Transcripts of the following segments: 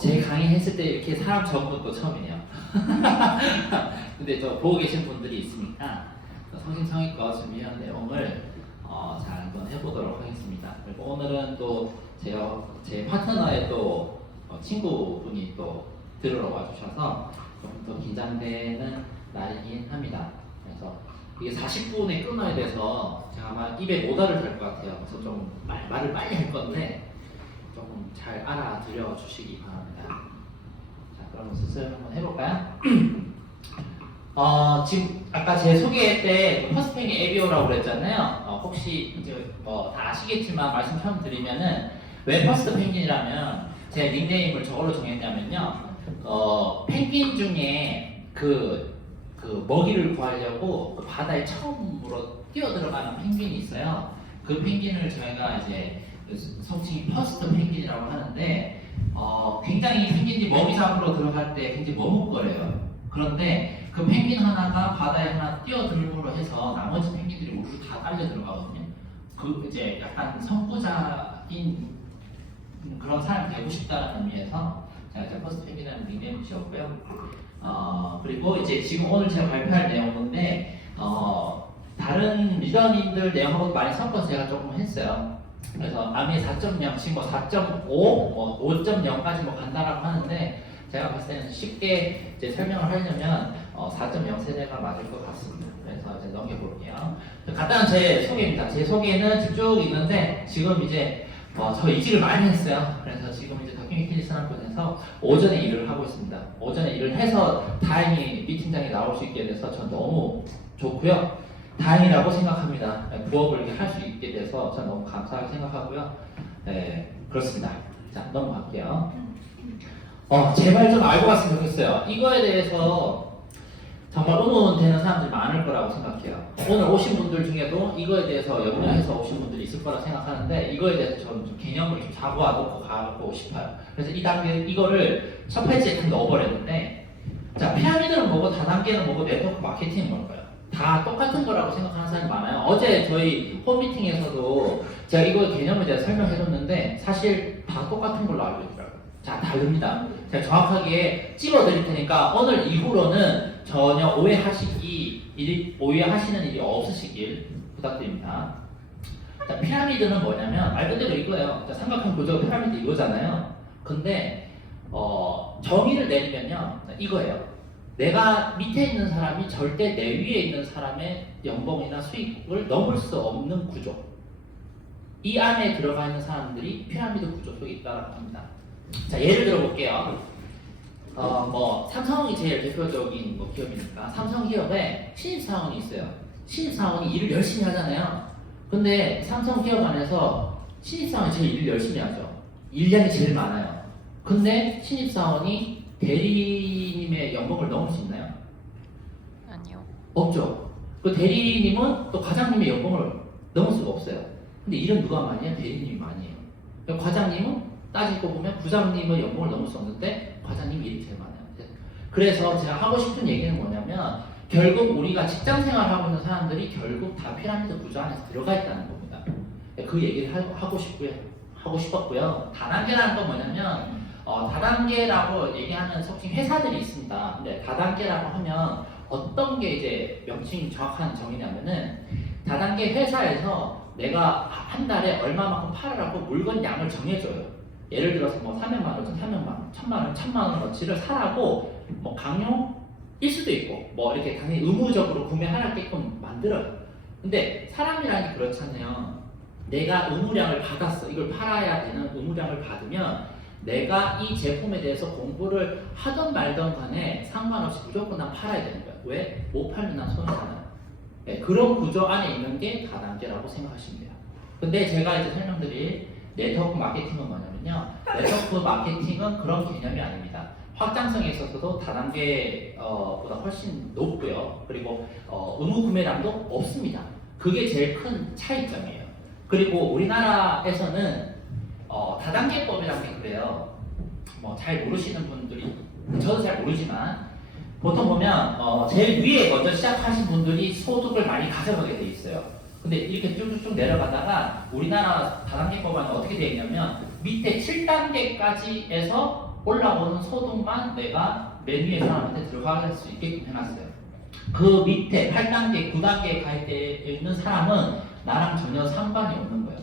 제 강의 했을 때 이렇게 사람 적은 것도 처음이에요. 근데 저 보고 계신 분들이 있으니까 성심성의껏 준비한 내용을 잘 한번 해보도록 하겠습니다. 그리고 오늘은 또 제 파트너의 또 친구분이 또 들으러 와주셔서 조금 더 긴장되는 날이긴 합니다. 그래서 이게 40분에 끊어야 돼서 제가 아마 입에 모달을 될 것 같아요. 그래서 좀 말을 빨리 할 건데 조금 잘 알아들여 주시기 바랍니다. 자, 그럼 슬슬 한번 해볼까요? 지금 아까 제 소개 때 퍼스트팽이 에비오라고 그랬잖아요. 혹시 이제 다 아시겠지만 말씀 처음 드리면은 왜 퍼스트 펭귄이라면 제 닉네임을 저걸로 정했냐면요. 펭귄 중에 그 먹이를 구하려고 그 바다에 처음으로 뛰어들어가는 펭귄이 있어요. 그 펭귄을 저희가 이제 성칭이 퍼스트 펭귄이라고 하는데 굉장히 펭귄이 먹이 잡으러 들어갈 때 굉장히 머뭇거려요. 그런데 그 펭귄 하나가 바다에 하나 뛰어들므로 해서 나머지 펭귄들이 우르르 다 딸려 들어가거든요. 그 이제 약간 선구자인 그런 사람이 되고 싶다는 의미에서 제가 이제 퍼스트 펭귄이라는 닉네임을 지었고요. 그리고 이제 지금 오늘 제가 발표할 내용인데 다른 리더님들 내용하고 많이 섞어서 제가 조금 했어요. 그래서 아미 4.0, 지금 4.5, 5.0까지 간다라고 하는데 제가 봤을 때는 쉽게 이제 설명을 하려면 4.0 세대가 맞을 것 같습니다. 그래서 이제 넘겨볼게요. 간단한 제 소개입니다. 제 소개는 쭉 있는데 지금 이제 저 이직을 많이 했어요. 그래서 지금 이제 더킹 산업군에서 오전에 일을 하고 있습니다. 오전에 일을 해서 다행히 미팅장에 나올 수 있게 돼서 전 너무 좋고요. 다행이라고 생각합니다. 부업을 이렇게 할 수 있게 돼서 전 너무 감사하게 생각하고요. 네, 그렇습니다. 자, 넘어갈게요. 제발 좀 알고 갔으면 좋겠어요. 이거에 대해서 정말 의문되는 사람들이 많을 거라고 생각해요. 오늘 오신 분들 중에도 이거에 대해서 염려해서 오신 분들이 있을 거라 생각하는데 이거에 대해서 저는 좀 개념을 좀 잡아놓고 가고 싶어요. 그래서 이 단계 이거를 첫 페이지에 딱 넣어버렸는데 자, 피라미드는 뭐고 다단계는 뭐고 네트워크 마케팅은 뭘까요? 다 똑같은 거라고 생각하는 사람이 많아요. 어제 저희 홈미팅에서도 제가 이거 개념을 제가 설명해줬는데 사실 다 똑같은 걸로 알고 있더라고요. 자, 다릅니다. 제가 정확하게 찝어드릴 테니까 오늘 이후로는 전혀 오해하시는 일이 없으시길 부탁드립니다. 자, 피라미드는 뭐냐면 말 그대로 이거예요. 자, 삼각형 구조 피라미드 이거잖아요. 근데 정의를 내리면요 이거예요. 내가 밑에 있는 사람이 절대 내 위에 있는 사람의 연봉이나 수익을 넘을 수 없는 구조. 이 안에 들어가 있는 사람들이 피라미드 구조 속에 있다고 합니다. 자, 예를 들어 볼게요. 삼성이 제일 대표적인 기업이니까 삼성 기업에 신입사원이 있어요. 신입사원이 일을 열심히 하잖아요. 근데 삼성 기업 안에서 신입사원이 제일 일을 열심히 하죠. 일량이 제일 많아요. 근데 신입사원이 대리님의 연봉을 넘을 수 있나요? 아니요. 없죠. 그 대리님은 또 과장님의 연봉을 넘을 수가 없어요. 근데 일은 누가 많이 해요? 대리님이 많이 해요. 과장님은 따지고 보면 부장님의 연봉을 넘을 수 없는데 과장님이 일이 제일 많아요. 그래서 제가 하고 싶은 얘기는 뭐냐면 결국 우리가 직장생활 하고 있는 사람들이 결국 다 피라미드 구조 안에서 들어가 있다는 겁니다. 그 얘기를 하고 싶었고요. 다단계라는 건 뭐냐면 다단계라고 얘기하는 속칭 회사들이 있습니다. 근데 다단계라고 하면 어떤 게 이제 명칭 정확한 정의냐면은 다단계 회사에서 내가 한 달에 얼마만큼 팔으라고 물건 양을 정해줘요. 예를 들어서 300만 원, 300만 원, 1000만 원, 1000만 원어치를 사라고 강요일 수도 있고 이렇게 당연히 의무적으로 구매하라게끔 만들어요. 근데 사람이라는 게 그렇잖아요. 내가 의무량을 받았어. 이걸 팔아야 되는 의무량을 받으면 내가 이 제품에 대해서 공부를 하던 말던 간에 상관없이 무조건 난 팔아야 되는 거야. 왜? 못 팔면 난 손해잖아요. 네, 그런 구조 안에 있는 게 다단계라고 생각하시면 돼요. 근데 제가 이제 설명드릴 네트워크 마케팅은 뭐냐면요. 네트워크 마케팅은 그런 개념이 아닙니다. 확장성에 있어서도 다단계보다 훨씬 높고요. 그리고 의무 구매량도 없습니다. 그게 제일 큰 차이점이에요. 그리고 우리나라에서는 다단계법이라는 게 그래요. 잘 모르시는 분들이, 저도 잘 모르지만 보통 보면 제일 위에 먼저 시작하신 분들이 소득을 많이 가져가게 돼 있어요. 근데 이렇게 쭉쭉쭉 내려가다가 우리나라 다단계법안은 어떻게 되어 있냐면 밑에 7단계까지 해서 올라오는 소득만 내가 맨 위에 사람한테 들어갈 수 있게끔 해놨어요. 그 밑에 8단계, 9단계에 가 있는 사람은 나랑 전혀 상관이 없는 거예요.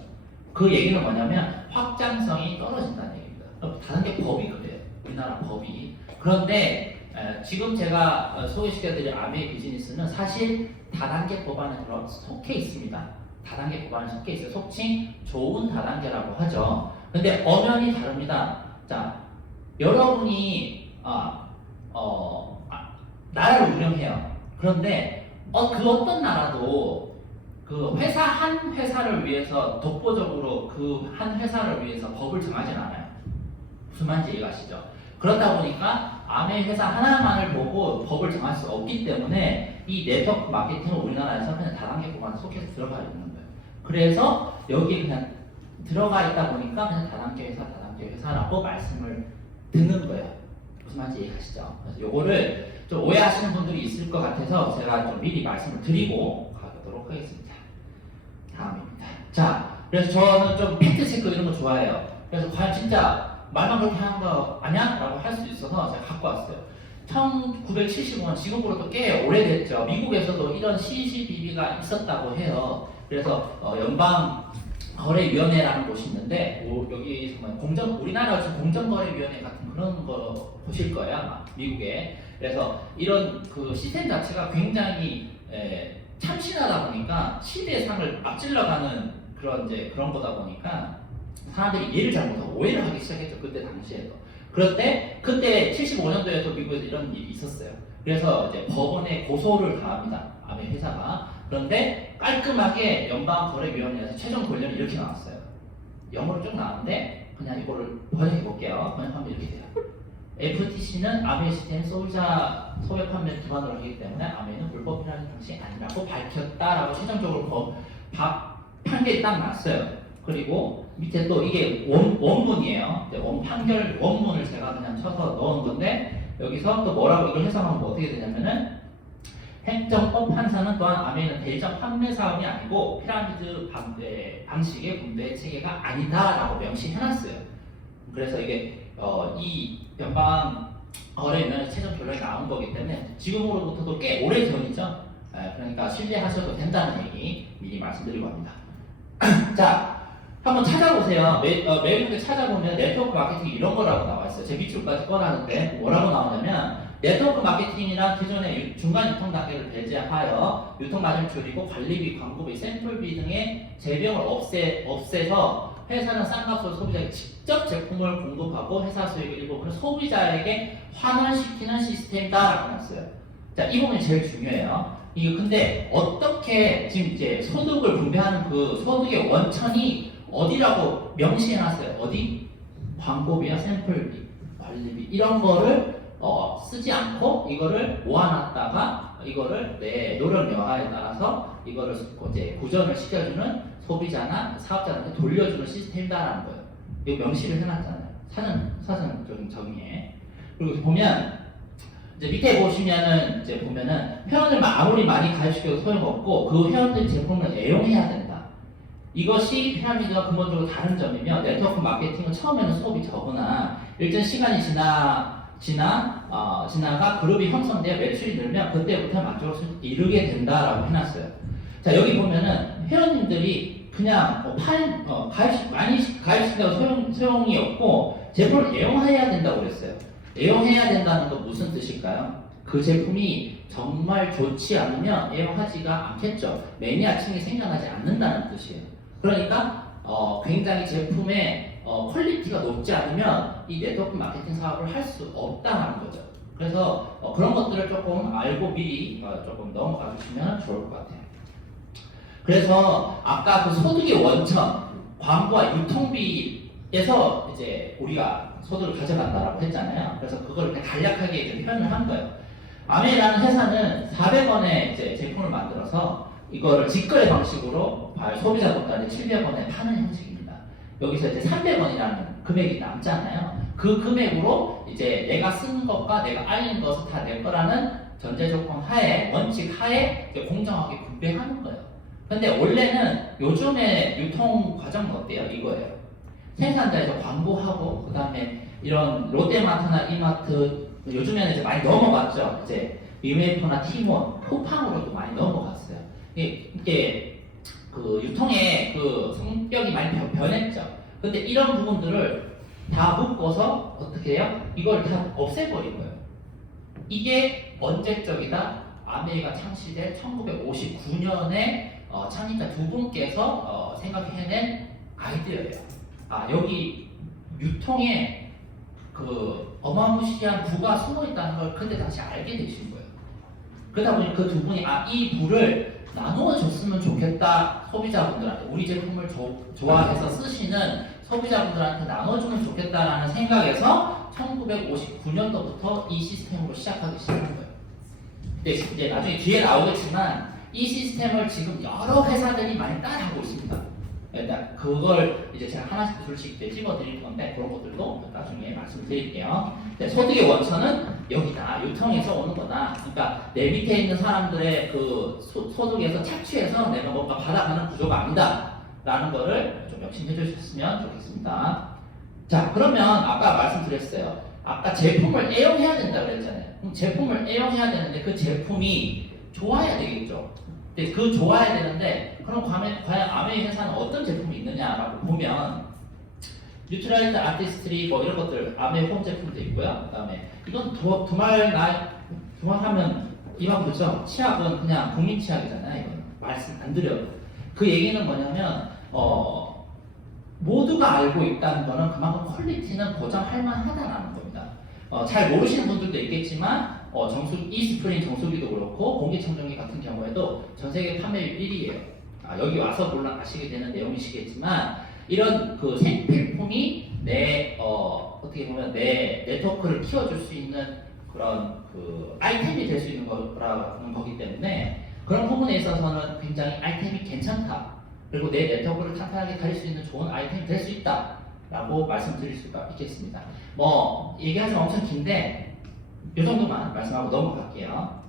그 얘기는 뭐냐면 확장성이 떨어진다는 얘기입니다. 다단계 법이 그래요. 우리나라 법이. 그런데 지금 제가 소개시켜드릴 아메 비즈니스는 사실 다단계 법안에 속해 있습니다. 다단계 법안에 속해 있어요. 속칭 좋은 다단계라고 하죠. 근데 엄연히 다릅니다. 자, 여러분이 나라를 운영해요. 그런데 그 어떤 나라도 그 회사 한 회사를 위해서 독보적으로 그 한 회사를 위해서 법을 정하진 않아요. 무슨 말인지 이해가시죠? 그러다 보니까 아메 회사 하나만을 보고 법을 정할 수 없기 때문에 이 네트워크 마케팅은 우리나라에서 그냥 다단계 법안에 속해서 들어가 있는 거예요. 그래서 여기 그냥 들어가 있다 보니까 그냥 다단계 회사라고 말씀을 듣는 거예요. 무슨 말인지 이해가시죠? 그래서 요거를 좀 오해하시는 분들이 있을 것 같아서 제가 좀 미리 말씀을 드리고 가도록 하겠습니다. 다음입니다. 자, 그래서 저는 좀 팩트 체크 이런 거 좋아해요. 그래서 과연 진짜 말만 그렇게 하는 거 아니야? 라고 할 수 있어서 제가 갖고 왔어요. 1975년, 지금으로도 꽤 오래됐죠. 미국에서도 이런 CCBB가 있었다고 해요. 그래서 연방거래위원회라는 곳이 있는데 여기 우리나라 지금 공정거래위원회 같은 그런 거 보실 거예요, 아마 미국에. 그래서 이런 그 시스템 자체가 굉장히 참신하다 보니까 시대의 상을 앞질러가는 그런 거다 보니까 사람들이 이해를 잘 못하고 오해를 하기 시작했죠. 그때 당시에도. 그때 75년도에도 미국에서 이런 일이 있었어요. 그래서 이제 법원에 고소를 당합니다. 아메 회사가. 그런데 깔끔하게 연방거래위원회에서 최종 권력이 이렇게 나왔어요. 영어로 쭉 나왔는데 그냥 이거를 번역해 볼게요. 번역하면 이렇게 돼요. FTC는 아메 시스템 소유자 소액 판매 기반으로 하기 때문에 아메는 불법이라는 방식이 아니라고 밝혔다라고 최종적으로 판결이 딱 났어요. 그리고 밑에 또 이게 원문이에요. 판결 원문을 제가 그냥 쳐서 넣은 건데 여기서 또 뭐라고 이걸 해석하면 어떻게 되냐면은 행정법 판사는 또한 아메는 대리점 판매 사업이 아니고 피라미드 방식의 분배 체계가 아니다라고 명시해놨어요. 그래서 이게 이 연방 거래위원회 최종 결론이 나온 거기 때문에 지금으로부터도 꽤 오래 전이죠. 그러니까 신뢰하셔도 된다는 얘기 미리 말씀드리고 합니다. 자, 한번 찾아보세요. 매일에 찾아보면 네트워크 마케팅 이런 거라고 나와 있어요. 제 밑줄까지 꺼놨는데 뭐라고 나오냐면 네트워크 마케팅이란 기존의 중간 유통 단계를 배제하여 유통 마진을 줄이고 관리비, 광고비, 샘플비 등의 재병을 없애서 회사는 싼 값으로 소비자에게 직접 제품을 공급하고 회사 수익의 일부분을 소비자에게 환원시키는 시스템이다라고 했어요. 자, 이 부분이 제일 중요해요. 이거 근데 어떻게 지금 이제 소득을 분배하는 그 소득의 원천이 어디라고 명시해놨어요? 어디? 광고비와 샘플비, 관리비 이런 거를 쓰지 않고 이거를 모아놨다가 이거를 내 노력 여하에 따라서 이거를 이제 구전을 시켜주는 소비자나 사업자한테 돌려주는 시스템이다라는 거예요. 이거 명시를 해놨잖아요. 사전적인 정의에. 그리고 보면 이제 밑에 보시면은 이제 보면은 회원을 아무리 많이 가입시켜도 소용없고 그 회원들 제품을 애용해야 된다. 이것이 피라미드와 근본적으로 다른 점이며 네트워크 마케팅은 처음에는 수업이 적으나 일정 시간이 지나가 그룹이 형성되어 매출이 늘면 그때부터 만족을 이루게 된다라고 해놨어요. 자, 여기 보면은 회원님들이 그냥 많이 가입시켜도 소용이 없고 제품을 애용해야 된다고 그랬어요. 애용해야 된다는 건 무슨 뜻일까요? 그 제품이 정말 좋지 않으면 애용하지가 않겠죠. 매니아층이 생겨나지 않는다는 뜻이에요. 그러니까 굉장히 제품의 퀄리티가 높지 않으면 이 네트워크 마케팅 사업을 할 수 없다는 거죠. 그래서 그런 것들을 조금 알고 미리 조금 넘어가 주시면 좋을 것 같아요. 그래서 아까 그 소득의 원천, 광고와 유통비에서 이제 우리가 소득을 가져간다라고 했잖아요. 그래서 그걸 간략하게 이제 표현을 한 거예요. 아메라는 회사는 400원에 이제 제품을 만들어서 이거를 직거래 방식으로 소비자 돈까지 700원에 파는 형식입니다. 여기서 이제 300원이라는 금액이 남잖아요. 그 금액으로 이제 내가 쓴 것과 내가 알린 것은 다 내 거라는 전제 조건 하에, 원칙 하에 이제 공정하게 분배하는 거예요. 근데 원래는 요즘의 유통 과정은 어때요? 이거예요. 생산자에서 광고하고 그다음에 이런 롯데마트나 이마트 요즘에는 이제 많이 넘어갔죠. 이제 위메이퍼나 티몬, 쿠팡으로도 많이 넘어갔어요. 이게 그 유통의 그 성격이 많이 변했죠. 근데 이런 부분들을 다 묶어서 어떻게 해요? 이걸 다 없애버린 거예요. 이게 언제적이다? 아메이가 창시된 1959년에 창립자 두 분께서 생각해낸 아이디어예요. 여기 유통에 그 어마무시한 부가 숨어 있다는 걸 그때 당시 알게 되신 거예요. 그러다 보니 그 두 분이 이 부를 나누어 줬으면 좋겠다. 소비자분들한테 우리 제품을 좋아해서 쓰시는 소비자분들한테 나눠주면 좋겠다라는 생각에서 1959년도부터 이 시스템으로 시작하기 시작한 거예요. 근데 이제 나중에 뒤에 나오겠지만 이 시스템을 지금 여러 회사들이 많이 따라하고 있습니다. 일단 그걸 이제 제가 하나씩 둘씩 이제 집어드릴 건데 그런 것들도 나중에 말씀드릴게요. 소득의 원천은 여기다 유통에서 오는 거다. 그러니까 내 밑에 있는 사람들의 그 소득에서 착취해서 내가 뭔가 받아가는 구조가 아니다. 라는 거를 좀 명심해 주셨으면 좋겠습니다. 자, 그러면 아까 말씀드렸어요. 아까 제품을 애용해야 된다 그랬잖아요. 그럼 제품을 애용해야 되는데 그 제품이 좋아야 되겠죠. 근데 그 좋아야 되는데 그럼 과연 아메이 회사는 어떤 제품이 있느냐라고 보면 뉴트랄드 아티스트리 뭐 이런 것들 아메이 홈 제품도 있고요. 그다음에 이건 두말하면 이만큼죠. 치약은 그냥 국민 치약이잖아요. 이건 말씀 안 드려요. 그 얘기는 뭐냐면 모두가 알고 있다는 거는 그만큼 퀄리티는 보장할 만하다는 겁니다. 잘 모르시는 분들도 있겠지만 이스프링 정수기도 그렇고 공기청정기 같은 경우에도 전 세계 판매율 1위예요. 여기 와서 물론 아시게 되는 내용이시겠지만 이런 그 생필품이 어떻게 보면 내 네트워크를 키워줄 수 있는 그런 그 아이템이 될 수 있는 거라는 거기 때문에 그런 부분에 있어서는 굉장히 아이템이 괜찮다. 그리고 내 네트워크를 탄탄하게 다릴 수 있는 좋은 아이템이 될 수 있다. 라고 말씀드릴 수가 있겠습니다. 뭐 얘기하자면 엄청 긴데 이 정도만 말씀하고 넘어갈게요.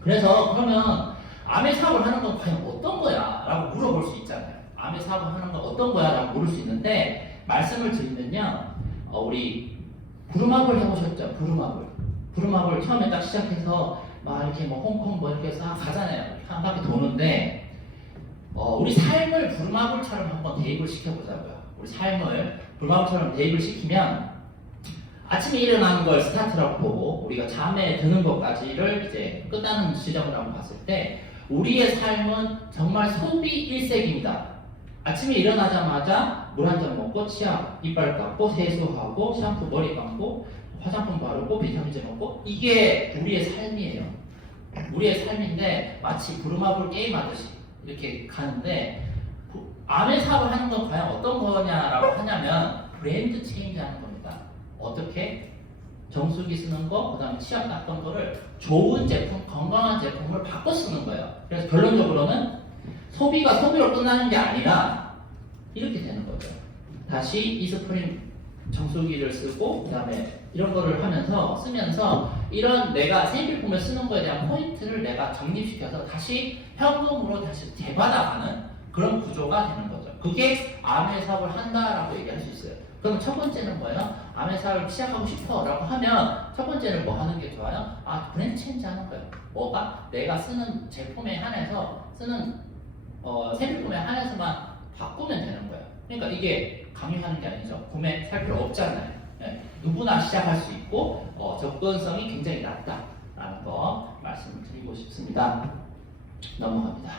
그래서 그러면 암의 사업을 하는 건 과연 어떤 거야? 라고 물어볼 수 있잖아요. 암의 사업을 하는 건 어떤 거야? 라고 물을 수 있는데 말씀을 드리면요. 우리 부루마블 해보셨죠? 부루마블 처음에 딱 시작해서 막 이렇게 뭐 홍콩 뭐 이렇게 싹 가잖아요. 한 바퀴 도는데 우리 삶을 부루마블처럼 한번 대입을 시켜보자고요. 우리 삶을 부루마블처럼 대입을 시키면 아침에 일어나는 걸 스타트라고 보고 우리가 잠에 드는 것까지를 이제 끝나는 지점을 한번 봤을 때 우리의 삶은 정말 소비 일색입니다. 아침에 일어나자마자 물 한 잔 먹고 치약, 이빨 깎고 세수하고 샴푸 머리 감고 화장품 바르고 비타민제 먹고 이게 우리의 삶이에요. 우리의 삶인데 마치 부루마블 게임하듯이 이렇게 가는데 암의 사업을 하는 건 과연 어떤 거냐라고 하냐면 브랜드 체인지 하는 겁니다. 어떻게? 정수기 쓰는 거, 그 다음에 치약 닦던 거를 좋은 제품, 건강한 제품을 바꿔 쓰는 거예요. 그래서 결론적으로는 소비가 소비로 끝나는 게 아니라 이렇게 되는 거죠. 다시 이스프링 정수기를 쓰고 그 다음에 이런 거를 쓰면서 이런 내가 생필품을 쓰는 거에 대한 포인트를 내가 적립시켜서 다시 현금으로 다시 되받아가는 그런 구조가 되는 거죠. 그게 암의 사업을 한다라고 얘기할 수 있어요. 그럼 첫 번째는 뭐예요? 암의 사업을 시작하고 싶어 라고 하면 첫 번째는 뭐 하는 게 좋아요? 브랜드 체인지 하는 거예요. 뭐가? 내가 쓰는 제품에 한해서 생필품에 한해서만 바꾸면 되는 거예요. 그러니까 이게 강요하는 게 아니죠. 구매 살 필요 없잖아요. 네. 누구나 시작할 수 있고 접근성이 굉장히 낮다라는 거 말씀을 드리고 싶습니다. 넘어갑니다.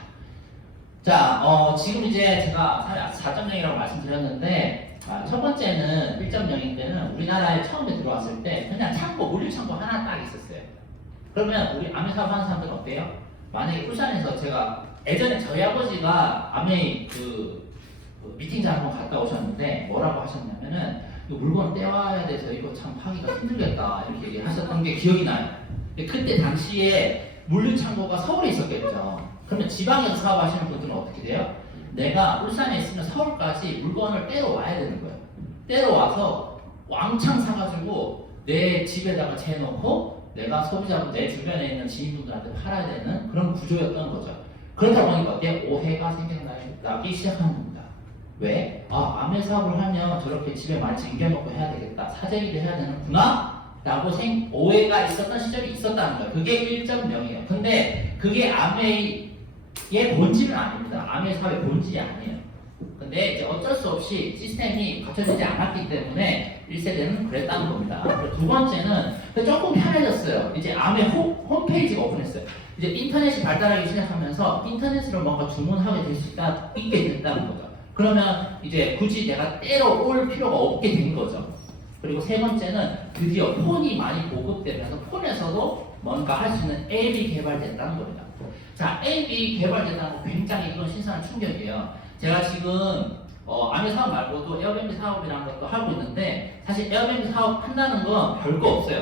자, 지금 이제 제가 4.0이라고 말씀드렸는데 첫 번째는 1.0인 때는 우리나라에 처음에 들어왔을 때 그냥 물류창고 하나 딱 있었어요. 그러면 우리 아메 사업 하는 사람들은 어때요? 만약에 울산에서 제가 예전에 저희 아버지가 아메 그 미팅장 한번 갔다 오셨는데 뭐라고 하셨냐면은 이거 물건 떼와야 돼서 이거 참 하기가 힘들겠다 이렇게 얘기를 하셨던 게 기억이 나요. 근데 그때 당시에 물류창고가 서울에 있었겠죠. 그러면 지방에서 사업하시는 분들은 어떻게 돼요? 내가 울산에 있으면 서울까지 물건을 떼러 와야 되는 거예요. 떼러 와서 왕창 사가지고 내 집에다가 재놓고 내가 소비자분 내 주변에 있는 지인분들한테 팔아야 되는 그런 구조였던 거죠. 그러다 보니까 내 오해가 생겨나기 시작하는 겁니다. 왜? 아, 아메 사업을 하면 저렇게 집에 많이 쟁겨놓고 해야 되겠다. 사재기를 해야 되는구나. 라고 오해가 있었던 시절이 있었다는 거예요. 그게 1.0이에요. 근데 그게 아메의 본질은 아닙니다. 아메 사업의 본질이 아니에요. 근데 이제 어쩔 수 없이 시스템이 갖춰지지 않았기 때문에 1세대는 그랬다는 겁니다. 그리고 두 번째는 조금 편해졌어요. 이제 아메 홈페이지가 오픈했어요. 이제 인터넷이 발달하기 시작하면서 인터넷으로 뭔가 주문하게 될 수 있게 된다는 거죠. 그러면 이제 굳이 내가 때려 올 필요가 없게 된 거죠. 그리고 세 번째는 드디어 폰이 많이 보급되면서 폰에서도 뭔가 할 수 있는 앱이 개발됐다는 겁니다. 자, 앱이 개발됐다는 거 굉장히 이건 신선한 충격이에요. 제가 지금 아메 사업 말고도 에어비앤비 사업이라는 것도 하고 있는데 사실 에어비앤비 사업 한다는 건 별거 없어요.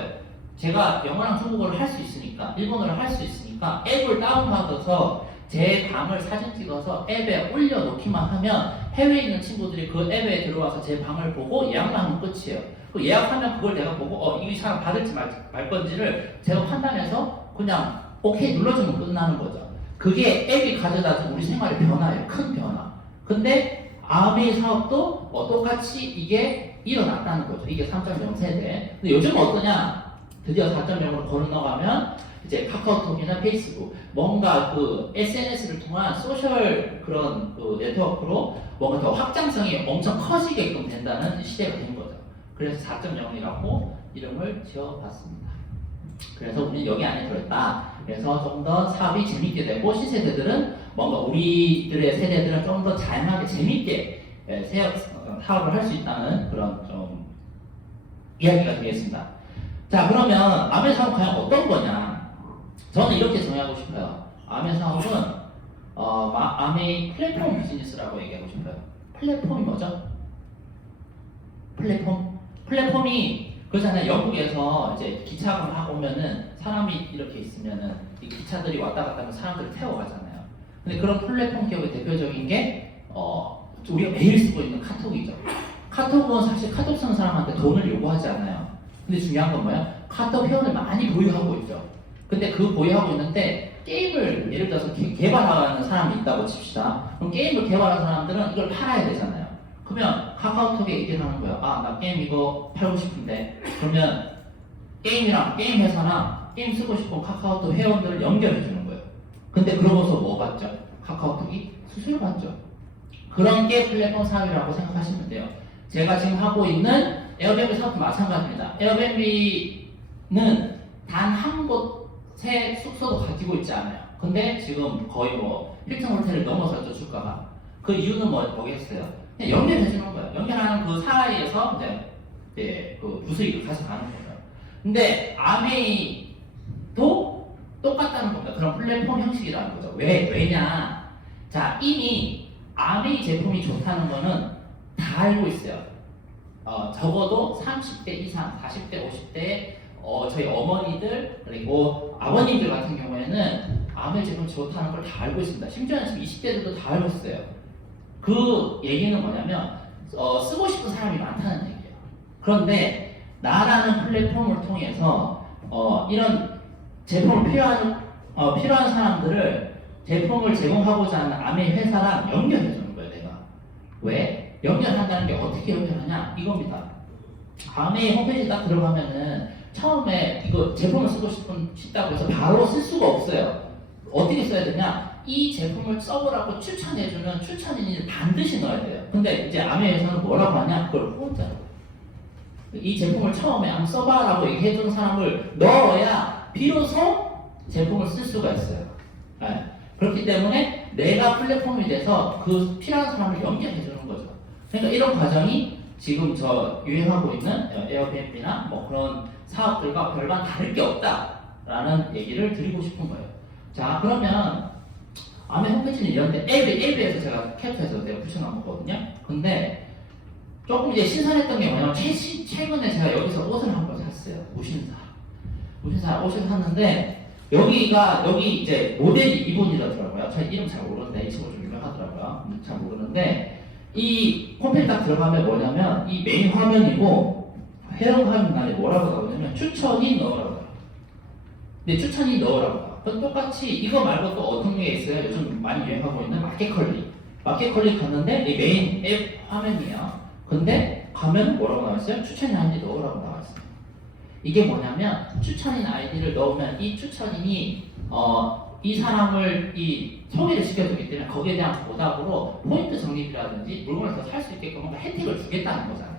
제가 영어랑 중국어를 할 수 있으니까 일본어를 할 수 있으니까 앱을 다운받아서 제 방을 사진 찍어서 앱에 올려놓기만 하면 해외에 있는 친구들이 그 앱에 들어와서 제 방을 보고 예약만 하면 끝이에요. 그 예약하면 그걸 내가 보고 이 사람 받을지 말 건지를 제가 판단해서 그냥 오케이 눌러주면 끝나는 거죠. 그게 앱이 가져다 준 우리 생활의 변화예요. 큰 변화. 근데 아메 사업도 똑같이 이게 일어났다는 거죠. 이게 3.0 세대. 근데 요즘 어떠냐? 드디어 4.0으로 건너가면 이제 카카오톡이나 페이스북 뭔가 그 SNS를 통한 소셜 그런 그 네트워크로 뭔가 더 확장성이 엄청 커지게끔 된다는 시대가 된 거죠. 그래서 4.0이라고 이름을 지어봤습니다. 그래서 우리는 여기 안에 들어있다. 그래서 좀 더 사업이 재밌게 되고 신세대들은 뭔가 우리들의 세대들은 좀 더 다양하게 재밌게 사업을 할 수 있다는 그런 좀 이야기가 되겠습니다. 자, 그러면 아메 사업은 과연 어떤 거냐? 저는 이렇게 정의하고 싶어요. 아메 사업은 아메 플랫폼 비즈니스라고 얘기하고 싶어요. 플랫폼이 뭐죠? 플랫폼이 그렇잖아요. 영국에서 이제 기차가 하고 오면은 사람이 이렇게 있으면은 이 기차들이 왔다 갔다 하면 사람들을 태워가잖아요. 근데 그런 플랫폼 기업의 대표적인 게 우리가 매일 쓰고 있는 카톡이죠. 카톡은 사실 카톡 쓰는 사람한테 돈을 요구하지 않아요. 근데 중요한 건 뭐예요? 카톡 회원을 많이 보유하고 있죠. 근데 그 보유하고 있는데 게임을 예를 들어서 개발하는 사람이 있다고 칩시다. 그럼 게임을 개발하는 사람들은 이걸 팔아야 되잖아요. 그러면 카카오톡에 얘기를 하는 거예요. 아, 나 게임 이거 팔고 싶은데. 그러면 게임 회사나 게임 쓰고 싶은 카카오톡 회원들을 연결해 주는 거예요. 근데 그러고서 뭐 받죠? 카카오톡이 수수료 받죠. 그런 게 플랫폼 사업이라고 생각하시면 돼요. 제가 지금 하고 있는 에어비앤비 사업도 마찬가지입니다. 에어비앤비는 단 한 곳의 숙소도 가지고 있지 않아요. 근데 지금 거의 뭐 힐튼 호텔을 넘어섰죠, 주가가. 그 이유는 뭐겠어요? 그냥 연결해 주는 거예요. 연결하는 그 사이에서 이제 그 부수익을 가져가는 거예요. 근데 아메이도 똑같다는 겁니다. 그런 플랫폼 형식이라는 거죠. 왜냐? 자, 이미 아메이 제품이 좋다는 거는 다 알고 있어요. 적어도 30대 이상, 40대, 50대 저희 어머니들 그리고 아버님들 같은 경우에는 아메이 제품 좋다는 걸 다 알고 있습니다. 심지어는 지금 20대들도 다 알고 있어요. 그 얘기는 뭐냐면 쓰고 싶은 사람이 많다는 얘기예요. 그런데 나라는 플랫폼을 통해서 이런 제품을 필요한 사람들을 제품을 제공하고자 하는 아메이 회사랑 연결해 주는 거예요. 내가 왜? 연결한다는 게 어떻게 연결하냐? 이겁니다. 아메이 홈페이지 딱 들어가면은 처음에 이거 제품을 쓰고 싶다고 해서 바로 쓸 수가 없어요. 어떻게 써야 되냐? 이 제품을 써보라고 추천해주는 추천인을 반드시 넣어야 돼요. 근데 이제 아메이에서는 뭐라고 하냐? 그걸 후원자라고. 이 제품을 처음에 한번 써봐라고 얘기해주는 사람을 넣어야 비로소 제품을 쓸 수가 있어요. 네. 그렇기 때문에 내가 플랫폼이 돼서 그 필요한 사람을 연결해주는 거죠. 그러니까 이런 과정이 지금 저 유행하고 있는 에어비앤비나 뭐 그런 사업들과 별반 다를 게 없다라는 얘기를 드리고 싶은 거예요. 자, 그러면 아메 홈페이지는 이런데 앱에서 제가 캡처해서 내가 붙여놓은 거거든요. 근데 조금 이제 신선했던 게 뭐냐면 최근에 제가 여기서 옷을 한 번 샀어요. 무신사 옷을 샀는데 여기 이제 모델이 이분이더라고요. 저 이름 잘 모르는데 이 친구 좀 유명하더라고요. 잘 모르는데 이 홈페이지 딱 들어가면 뭐냐면 이 메인 화면이고 회원 화면란에 뭐라고 나오냐면 추천이 넣으라고. 근데 추천이 넣으라고. 그건 똑같이 이거 말고 또 어떤 게 있어요? 요즘 많이 유행하고 있는 마켓컬리. 마켓 클릭하는데 이 메인 앱 화면이에요. 근데 가면 뭐라고 나와있어요? 추천인 아이디 넣으라고 나와있어요. 이게 뭐냐면 추천인 아이디를 넣으면 이 추천인이 이 사람을 이 소개를 시켜주기 때문에 거기에 대한 보답으로 포인트 적립이라든지 물건을 더 살 수 있게끔 뭔가 혜택을 주겠다는 거잖아요.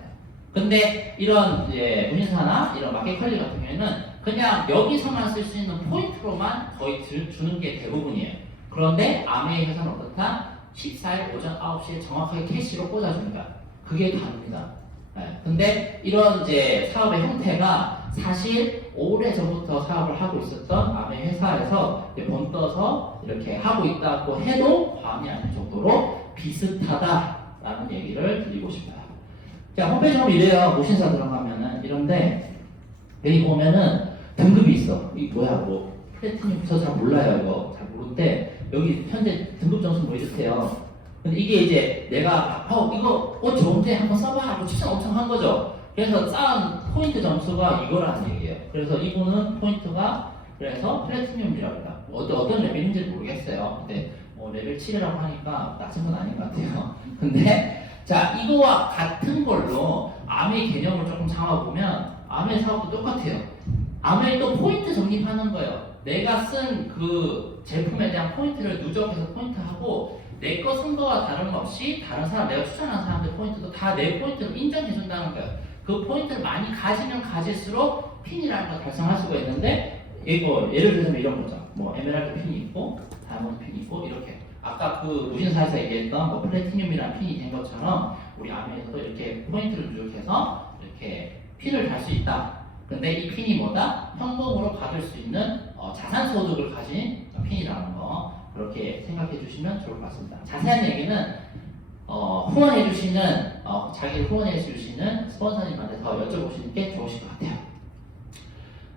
근데 이런 이제 문인사나 이런 마켓 컬리 같은 경우에는 그냥 여기서만 쓸 수 있는 포인트로만 거의 주는 게 대부분이에요. 그런데 아메이 회사는 어떻다? 14일 오전 9시에 정확하게 캐시로 꽂아줍니다. 그게 다릅니다. 네. 근데 이런 이제 사업의 형태가 사실 오래전부터 사업을 하고 있었던 아메 회사에서 번 떠서 이렇게 하고 있다고 해도 과언이 아닐 정도로 비슷하다라는 얘기를 드리고 싶어요. 자, 홈페이지 보면 이래요. 모신사 들어가면은 이런데 여기 보면은 등급이 있어. 이 뭐야 뭐 플래티늄 저 잘 몰라요. 이거 잘 모르는데 여기 현재 등급 점수 뭐 이렇대요. 근데 이게 이제 내가 이거 옷 좋은데 한번 써봐 하고 추천 엄청 한 거죠. 그래서 쌓은 포인트 점수가 이거라는 얘기예요. 그래서 이분은 포인트가 그래서 플래티늄이라고 합니다. 어떤 레벨인지 모르겠어요. 근데 레벨 7이라고 하니까 낮은 건 아닌 것 같아요. 근데 자, 이거와 같은 걸로 아메이 개념을 조금 잡아보면 아메이 사업도 똑같아요. 아메이 또 포인트 적립하는 거예요. 내가 쓴 그 제품에 대한 포인트를 누적해서 포인트하고 내 거 쓴 거와 다름없이 다른 사람, 내가 추천한 사람들 포인트도 다 내 포인트로 인정해준다는 거예요. 그 포인트를 많이 가지면 가질수록 핀이라는 걸 달성할 수가 있는데 이거 예를 들면 이런 거죠. 뭐 에메랄드 핀이 있고 다이아몬드 핀이 있고 이렇게 아까 그 무신사에서 얘기했던 뭐 플래티늄이라는 핀이 된 것처럼 우리 아메에서도 이렇게 포인트를 누적해서 이렇게 핀을 달 수 있다. 근데 이 핀이 뭐다? 현금으로 받을 수 있는 자산 소득을 가진 핀이라는 거 그렇게 생각해 주시면 좋을 것 같습니다. 자세한 얘기는 후원해 주시는 자기를 후원해 주시는 스폰서님한테 더 여쭤보시는 게 좋으실 것 같아요.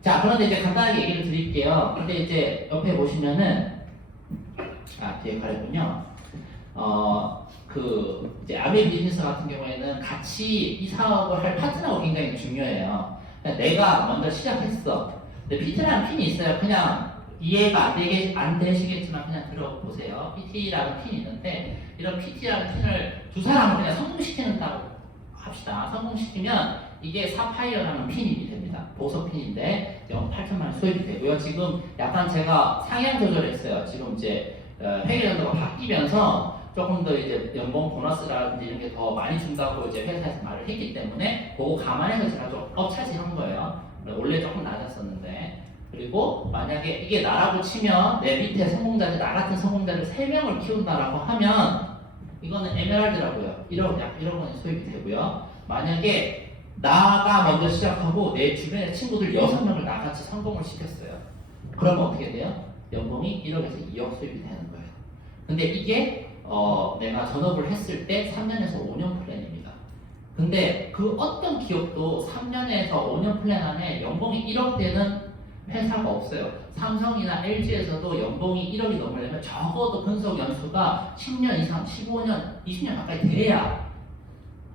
자, 그런데 이제 간단하게 얘기를 드릴게요. 근데 이제 옆에 보시면은 뒤에 가려군요. 그 이제 아메 비즈니스 같은 경우에는 같이 이 사업을 할 파트너가 굉장히 중요해요. 그러니까 내가 먼저 시작했어. 근데 PT라는 핀이 있어요. 그냥 이해가 안 되시겠지만 그냥 들어보세요. PT라는 핀이 있는데 이런 PT라는 핀을 두 사람을 그냥 성공시키는다고 합시다. 성공시키면 이게 사파이어라는 핀이 됩니다. 보석 핀인데 8천만 원 수입이 되고요. 지금 약간 제가 상향 조절했어요. 지금 이제 회계연도가 바뀌면서 조금 더 이제 연봉 보너스라든지 이런 게 더 많이 준다고 이제 회사에서 말을 했기 때문에 그거 감안해서 제가 좀 업차지한 거예요. 원래 조금 낮았었는데 그리고 만약에 이게 나라고 치면 내 밑에 성공자들 나 같은 성공자를 3명을 키운다라고 하면 이거는 에메랄드라고요. 1억 원의 수입이 되고요. 만약에 나가 먼저 시작하고 내 주변의 친구들 6명을 나같이 성공을 시켰어요. 그러면 어떻게 돼요? 연봉이 1억에서 2억 수입이 되는 거예요. 근데 이게 내가 전업을 했을 때 3년에서 5년 플랜입니다. 근데 그 어떤 기업도 3년에서 5년 플랜 안에 연봉이 1억 되는 회사가 없어요. 삼성이나 LG에서도 연봉이 1억이 넘으려면 적어도 근속 연수가 10년 이상, 15년, 20년 가까이 돼야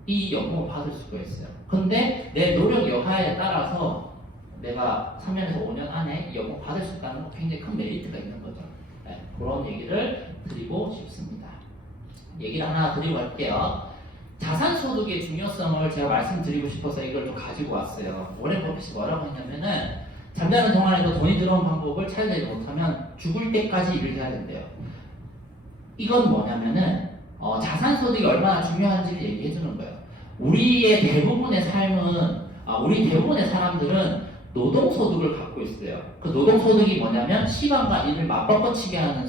이 연봉을 받을 수가 있어요. 근데 내 노력 여하에 따라서 내가 3년에서 5년 안에 이 연봉 받을 수 있다는 건 굉장히 큰 메리트가 있는 거죠. 네, 그런 얘기를 드리고 싶습니다. 얘기를 하나 드리고 갈게요. 자산소득의 중요성을 제가 말씀드리고 싶어서 이걸 좀 가지고 왔어요. 워렌 버핏이 뭐라고 했냐면은 잠자는 동안에도 돈이 들어온 방법을 찾아내지 못하면 죽을 때까지 일을 해야 된대요. 이건 뭐냐면은 자산소득이 얼마나 중요한지를 얘기해 주는 거예요. 우리의 대부분의 삶은 우리 대부분의 사람들은 노동소득을 갖고 있어요. 그 노동소득이 뭐냐면 시간과 일을 맞바꿔치게 하는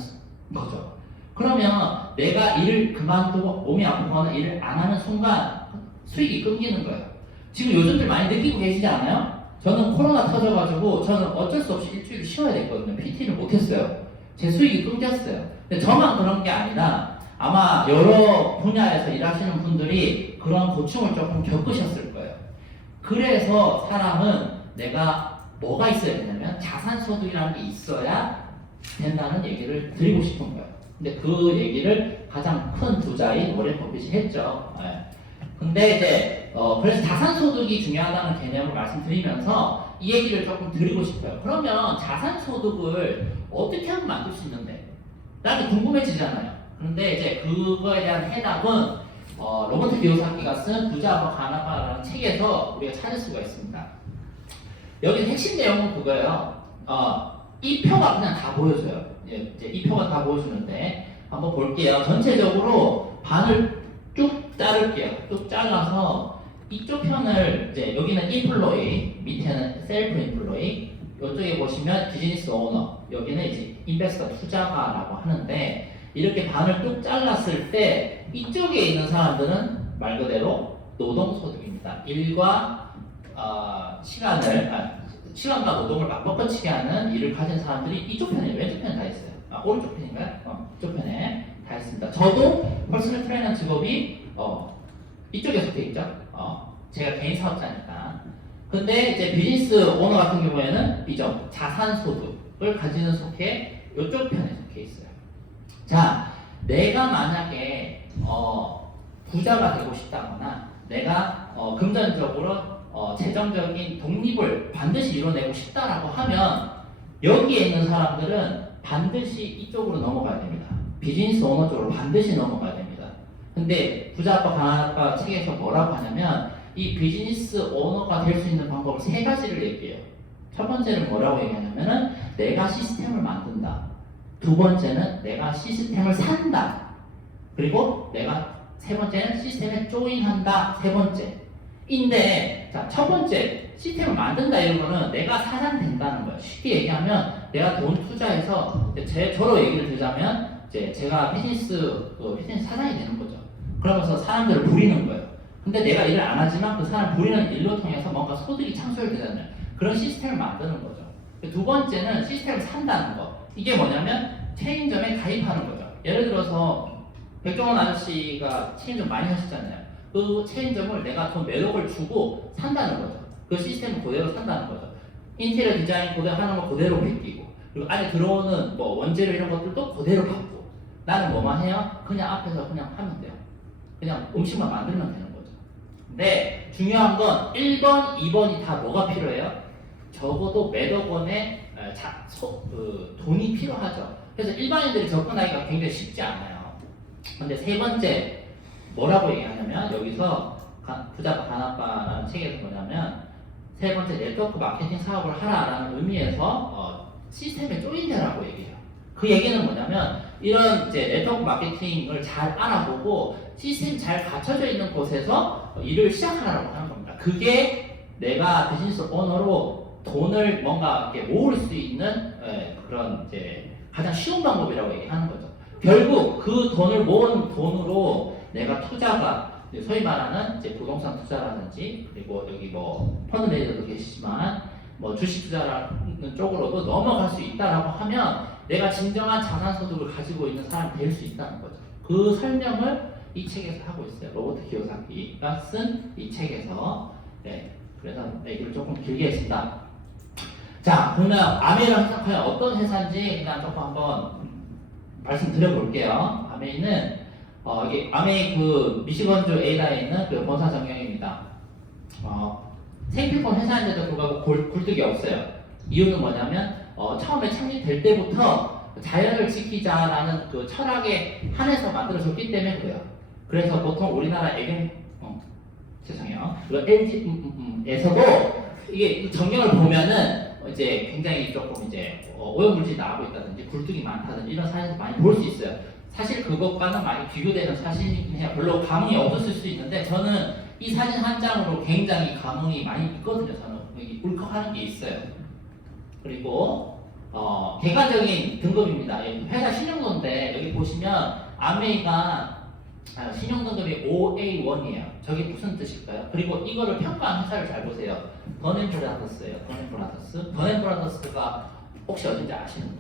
거죠. 그러면 내가 일을 그만두고 몸이 아프거나 일을 안 하는 순간 수익이 끊기는 거예요. 지금 요즘들 많이 느끼고 계시지 않아요? 저는 코로나 터져가지고 저는 어쩔 수 없이 일주일 쉬어야 됐거든요. PT를 못했어요. 제 수익이 끊겼어요. 근데 저만 그런 게 아니라 아마 여러 분야에서 일하시는 분들이 그런 고충을 조금 겪으셨을 거예요. 그래서 사람은 내가 뭐가 있어야 되냐면 자산소득이라는 게 있어야 된다는 얘기를 드리고 싶은 거예요. 근데 그 얘기를 가장 큰 부자인 워렌 버핏이 했죠. 네. 근데 이제 그래서 자산소득이 중요하다는 개념을 말씀드리면서 이 얘기를 조금 드리고 싶어요. 그러면 자산소득을 어떻게 하면 만들 수 있는데? 나는 궁금해지잖아요. 그런데 이제 그거에 대한 해답은 로버트 기요사키가 쓴 부자와 가난파라는 책에서 우리가 찾을 수가 있습니다. 여기 핵심 내용은 그거예요. 이 표가 그냥 다 보여줘요. 이제 이 표가 다 보여주는데 한번 볼게요. 전체적으로 반을 쭉 자를게요. 쭉 잘라서 이쪽 편을 이제 여기는 인플로이, 밑에는 셀프 인플로이, 이쪽에 보시면 비즈니스 오너, 여기는 이제 인베스터 투자가라고 하는데 이렇게 반을 쭉 잘랐을 때 이쪽에 있는 사람들은 말 그대로 노동소득입니다. 일과 시간과 노동을 맞바꿔치게 하는 일을 가진 사람들이 이쪽 편에 왼쪽 편에 다 있어요. 오른쪽 편인가요? 이쪽 편에 다 있습니다. 저도 퍼스널 트레이너 직업이 이쪽에 속해 있죠. 제가 개인 사업자니까. 근데 이제 비즈니스 오너 같은 경우에는 이죠. 자산 소득을 가지는 속해 이쪽 편에 속해 있어요. 자, 내가 만약에 부자가 되고 싶다거나 내가 금전적으로 재정적인 독립을 반드시 이뤄내고 싶다라고 하면 여기에 있는 사람들은 반드시 이쪽으로 넘어가야 됩니다. 비즈니스 오너 쪽으로 반드시 넘어가야 됩니다. 근데 부자 아빠 가난 아빠 책에서 뭐라고 하냐면 이 비즈니스 오너가 될 수 있는 방법을 세 가지를 얘기해요. 첫 번째는 뭐라고 얘기하냐면은 내가 시스템을 만든다. 두 번째는 내가 시스템을 산다. 그리고 세 번째는 시스템에 조인한다. 세 번째인데, 자, 첫 번째 시스템을 만든다 이런 거는 내가 사장 된다는 거예요. 쉽게 얘기하면 내가 돈 투자해서 저로 얘기를 들자면 이제 제가 비즈니스 사장이 되는 거죠. 그러면서 사람들을 부리는 거예요. 근데 내가 일을 안 하지만 그 사람 부리는 일로 통해서 뭔가 소득이 창출되잖아요. 그런 시스템을 만드는 거죠. 두 번째는 시스템을 산다는 거. 이게 뭐냐면 체인점에 가입하는 거죠. 예를 들어서 백종원 아저씨가 체인점 많이 하시잖아요. 그 체인점을 내가 돈 몇억을 주고 산다는 거죠. 그 시스템을 그대로 산다는 거죠. 인테리어 디자인 그대로 하는 거 그대로 베끼고, 그리고 안에 들어오는 뭐 원재료 이런 것들도 그대로 받고, 나는 뭐만 해요? 그냥 앞에서 그냥 하면 돼요. 그냥 음식만 만들면 되는 거죠. 근데 중요한 건 1번, 2번이 다 뭐가 필요해요? 적어도 몇억 원의 돈이 필요하죠. 그래서 일반인들이 접근하기가 굉장히 쉽지 않아요. 근데 세 번째 뭐라고 얘기하냐면 여기서 부자가 가난바라는 책에서 뭐냐면 세 번째 네트워크 마케팅 사업을 하라라는 의미에서 시스템에 조인되라고 얘기해요. 그 얘기는 뭐냐면 이런 이제 네트워크 마케팅을 잘 알아보고 시스템이 잘 갖춰져 있는 곳에서 일을 시작하라고 하는 겁니다. 그게 내가 비즈니스 오너로 돈을 뭔가 이렇게 모을 수 있는 그런 이제 가장 쉬운 방법이라고 얘기하는 거죠. 결국 그 돈을 모은 돈으로 내가 투자가 소위 말하는 이제 부동산 투자라든지 그리고 여기 뭐 펀드 매니저도 계시지만 뭐 주식 투자라는 쪽으로도 넘어갈 수 있다라고 하면 내가 진정한 자산 소득을 가지고 있는 사람이 될 수 있다는 거죠. 그 설명을 이 책에서 하고 있어요. 로버트 기요사키가 쓴 이 책에서. 네, 그래서 얘기를 조금 길게 했습니다. 자, 그러면 아메이랑 해석하여 어떤 회사인지 그냥 조금 한번 말씀드려볼게요. 아메이는 이게 아메이 그 미시건주 에이다에 있는 그 본사 전경입니다. 생필품 회사인데도 불구하고 굴뚝이 없어요. 이유는 뭐냐면 처음에 창립될 때부터 자연을 지키자라는 그 철학에 한해서 만들어졌기 때문에 그래요. 그래서 보통 우리나라 죄송해요. LG에서도 이게 전경을 보면은 이제 굉장히 조금 이제 오염물질이 나오고 있다든지 굴뚝이 많다든지 이런 사례를 많이 볼 수 있어요. 사실 그것과는 많이 비교되는 사실이긴 해요. 별로 감흥이 없었을 수 있는데 저는 이 사진 한 장으로 굉장히 감흥이 많이 있거든요. 저는 울컥하는 게 있어요. 그리고 객관적인 등급입니다. 회사 신용도인데 여기 보시면 아메이가 신용등급이 5A1이에요. 저게 무슨 뜻일까요? 그리고 이거를 평가한 회사를 잘 보세요. 더넨브라더스예요. 더넨브라더스가 혹시 어딘지 아시는 분?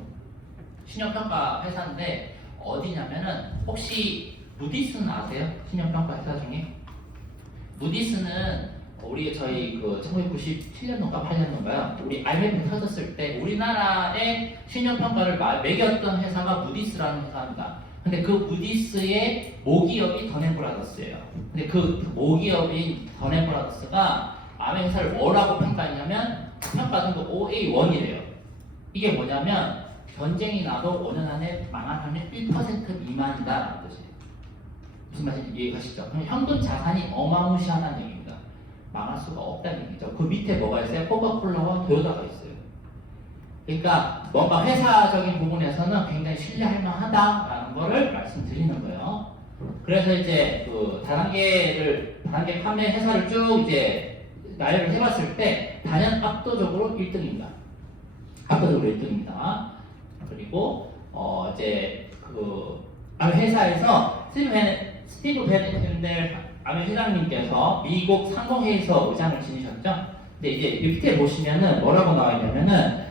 신용평가 회사인데 어디냐면은 혹시 무디스는 아세요? 신용평가 회사 중에? 무디스는 저희 그 1997년도인가 8년도인가요? 우리 IMF 터졌을 때 우리나라의 신용평가를 매겼던 회사가 무디스라는 회사입니다. 근데 그 무디스의 모기업이 더넨브라더스예요. 근데 그 모기업인 더넨브라더스가 아메 회사를 뭐라고 평가했냐면 평가 등급 5A1이래요. 이게 뭐냐면 전쟁이 나도 5년 안에 망할 확률 1% 미만이다라는 뜻이에요. 무슨 말인지 이해가시죠? 그럼 현금 자산이 어마무시하다는 얘기입니다. 망할 수가 없다는 얘기죠. 그 밑에 뭐가 있어요? 코카콜라와 도요타가 있어요. 그러니까 뭔가 회사적인 부분에서는 굉장히 신뢰할 만하다라는 거를 말씀드리는 거예요. 그래서 이제 그 다단계 판매 회사를 쭉 이제 나열을 해봤을 때 단연 압도적으로 1등입니다. 압도적으로 1등입니다. 그리고 이제 그 아메 회사에서 스티브 베네델 아메 회장님께서 미국 상공회의소 의장을 지내셨죠. 근데 이제 밑에 보시면은 뭐라고 나와 있냐면은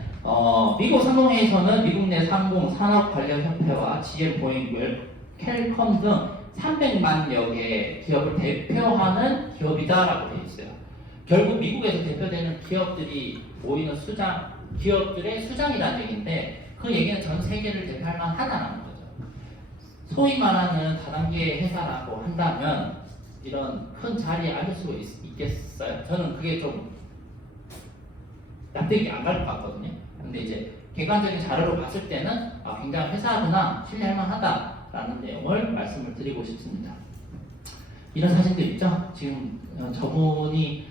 미국 상공회의소는 미국 내 상공 산업 관련 협회와 GM, 보잉, 캘컴 등 300만여 개의 기업을 대표하는 기업이다라고 되어 있어요. 결국 미국에서 대표되는 기업들이 모이는 수장, 기업들의 수장이라는 얘기인데 그 얘기는 전 세계를 대표할 만하다는 거죠. 소위 말하는 다단계 회사라고 한다면 이런 큰 자리에 앉을 수 있겠어요? 저는 그게 좀 납득이 안 갈 것 같거든요. 근데 이제 객관적인 자료로 봤을 때는 굉장히 회사구나, 신뢰할 만하다라는 내용을 말씀을 드리고 싶습니다. 이런 사진도 있죠? 지금 저분이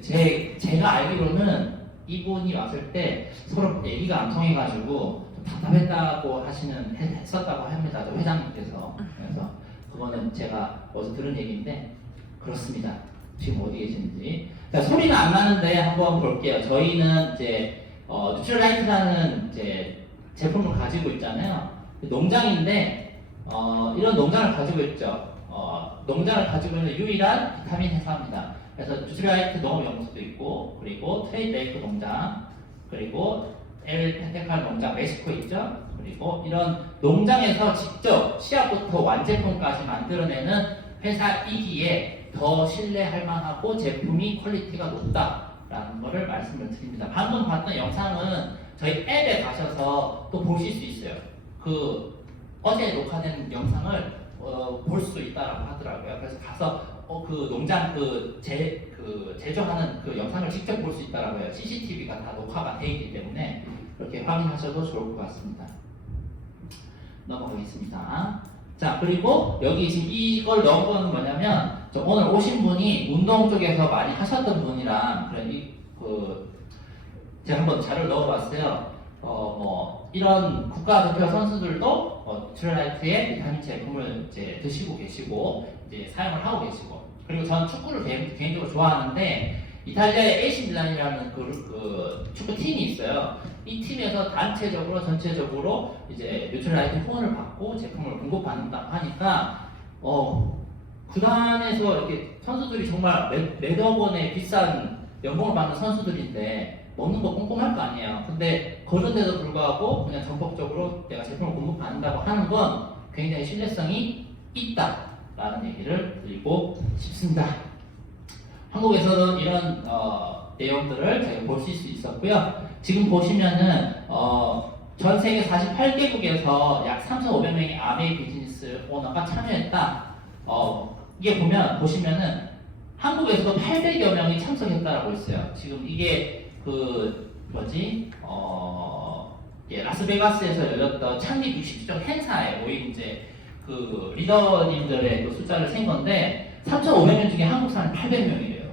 제가 알기로는 이분이 왔을 때 서로 얘기가 안 통해가지고 좀 답답했다고 했었다고 합니다. 저 회장님께서. 그래서 그거는 제가 어디서 들은 얘기인데 그렇습니다. 지금 어디 계시는지. 자, 소리는 안 나는데 한번 볼게요. 저희는 이제 뉴트럴라이트라는 이제 제품을 가지고 있잖아요. 농장인데 이런 농장을 가지고 있죠. 농장을 가지고 있는 유일한 비타민 회사입니다. 그래서 뉴트럴라이트 농업연구소도 있고, 그리고 트레이드레이크 농장, 그리고 펜테칼 농장, 멕시코에 있죠. 그리고 이런 농장에서 직접 씨앗부터 완제품까지 만들어내는 회사이기에 더 신뢰할 만하고 제품이 퀄리티가 높다라는 것을 말씀을 드립니다. 방금 봤던 영상은 저희 앱에 가셔서 또 보실 수 있어요. 그 어제 녹화된 영상을 볼 수 있다라고 하더라고요. 그래서 가서 그 농장 제조하는 그 영상을 직접 볼 수 있다라고 해요. CCTV가 다 녹화가 돼 있기 때문에 그렇게 확인하셔도 좋을 것 같습니다. 넘어가겠습니다. 자, 그리고 여기 지금 이걸 넣은 건 뭐냐면 오늘 오신 분이 운동 쪽에서 많이 하셨던 분이랑 제가 한번 자료를 넣어봤어요. 이런 국가대표 선수들도 트레라이트의 비타민 제품을 이제 드시고 계시고 이제 사용을 하고 계시고, 그리고 저는 축구를 개인적으로 좋아하는데 이탈리아의 AC 밀란이라는 그 축구 팀이 있어요. 이 팀에서 전체적으로 이제 뉴트럴라이트 후원을 받고 제품을 공급받는다고 하니까 구단에서 이렇게 선수들이 정말 몇억 원의 비싼 연봉을 받는 선수들인데 먹는 거 꼼꼼할 거 아니에요. 근데 그런데도 불구하고 그냥 전폭적으로 내가 제품을 공급받는다고 하는 건 굉장히 신뢰성이 있다라는 얘기를 드리고 싶습니다. 한국에서는 이런 내용들을 저희가 보실 수 있었고요. 지금 보시면은 전 세계 48개국에서 약 3,500명의 아메이 비즈니스 오너가 참여했다. 이게 보시면은 한국에서도 800여 명이 참석했다라고 있어요. 지금 이게 라스베가스에서 열렸던 창립 60주년 행사에 모인 이제 그 리더님들의 그 숫자를 센 건데 3,500명 중에 한국 사람 800명이에요.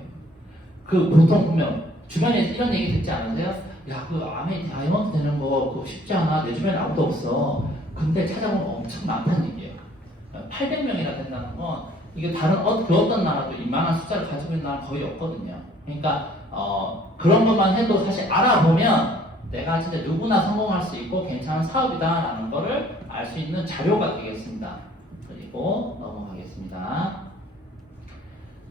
그 보통 보면 주변에 이런 얘기 듣지 않으세요? 야, 그 아메이 다이아몬드 되는 거 그거 쉽지 않아. 내 주변에 아무도 없어. 근데 찾아보면 엄청 많다는 얘기예요. 800명이나 된다는 건 이게 다른 어떤 나라도 이만한 숫자를 가지고 있는 나라는 거의 없거든요. 그러니까 그런 것만 해도 사실 알아보면 내가 진짜 누구나 성공할 수 있고 괜찮은 사업이다라는 거를 알 수 있는 자료가 되겠습니다. 그리고 넘어가겠습니다.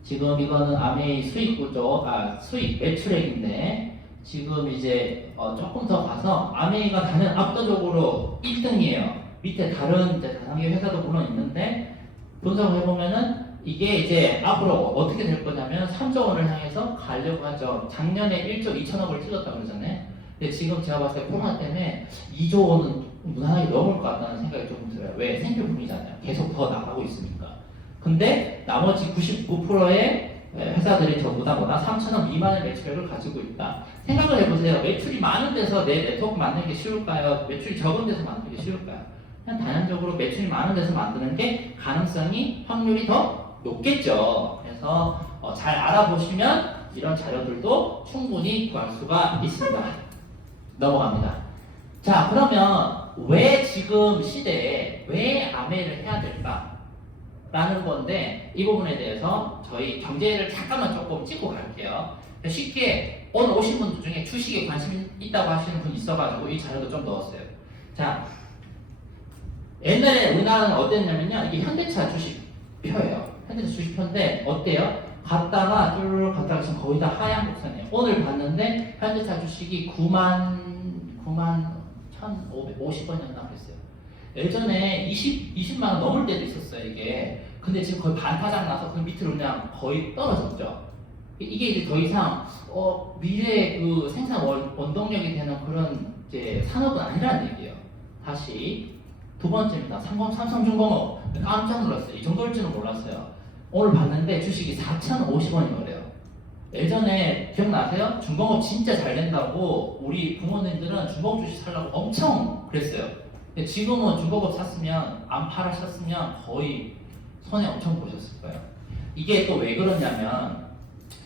지금 이거는 아메이 수익 구조, 수익 매출액인데 지금 이제 조금 더 가서 아메이가 단연 압도적으로 1등이에요. 밑에 다른 이제 다단계 회사도 물론 있는데 분석을 해보면은 이게 이제 앞으로 어떻게 될 거냐면 3조 원을 향해서 가려고 하죠. 작년에 1조 2천억을 찔렀다고 그러잖아요. 근데 지금 제가 봤을 때 코로나 때문에 2조 원은 무난하게 넘을 것 같다는 생각이 조금 들어요. 왜? 생필품이잖아요. 계속 더 나가고 있으니까. 근데 나머지 99%의 회사들이 전부 다 3,000원 미만의 매출액을 가지고 있다. 생각을 해보세요. 매출이 많은 데서 내 네트워크 만드는 게 쉬울까요? 매출이 적은 데서 만드는 게 쉬울까요? 그냥 단연적으로 매출이 많은 데서 만드는 게 가능성이 확률이 더 높겠죠. 그래서 잘 알아보시면 이런 자료들도 충분히 구할 수가 있습니다. 넘어갑니다. 자, 그러면 왜 지금 시대에 왜 아메를 해야 될까? 라는 건데 이 부분에 대해서 저희 경제를 잠깐만 조금 찍고 갈게요. 쉽게 오늘 오신 분들 중에 주식에 관심 있다고 하시는 분 있어가지고 이 자료도 좀 넣었어요. 자, 옛날에 우리나라는 어땠냐면요. 이게 현대차 주식표예요. 현대차 주식표인데 어때요? 갔다가 쭉 갔다가 지금 거의 다 하향 곡선이에요. 오늘 봤는데 현대차 주식이 91,550원이었나 그랬어요. 예전에 20만 원 넘을 때도 있었어요, 이게. 근데 지금 거의 반타작 나서 그 밑으로 그냥 거의 떨어졌죠. 이게 이제 더 이상 미래의 그 생산 원동력이 되는 그런 이제 산업은 아니라는 얘기예요. 다시 두 번째입니다. 삼성중공업 깜짝 놀랐어요. 이 정도일 줄은 몰랐어요. 오늘 봤는데 주식이 4,050원이래요. 예전에 기억나세요? 중공업 진짜 잘 된다고 우리 부모님들은 중공업 주식 살라고 엄청 그랬어요. 근데 지금은 중공업 샀으면 안 팔았었으면 거의 손해 엄청 보셨을 거예요. 이게 또 왜 그러냐면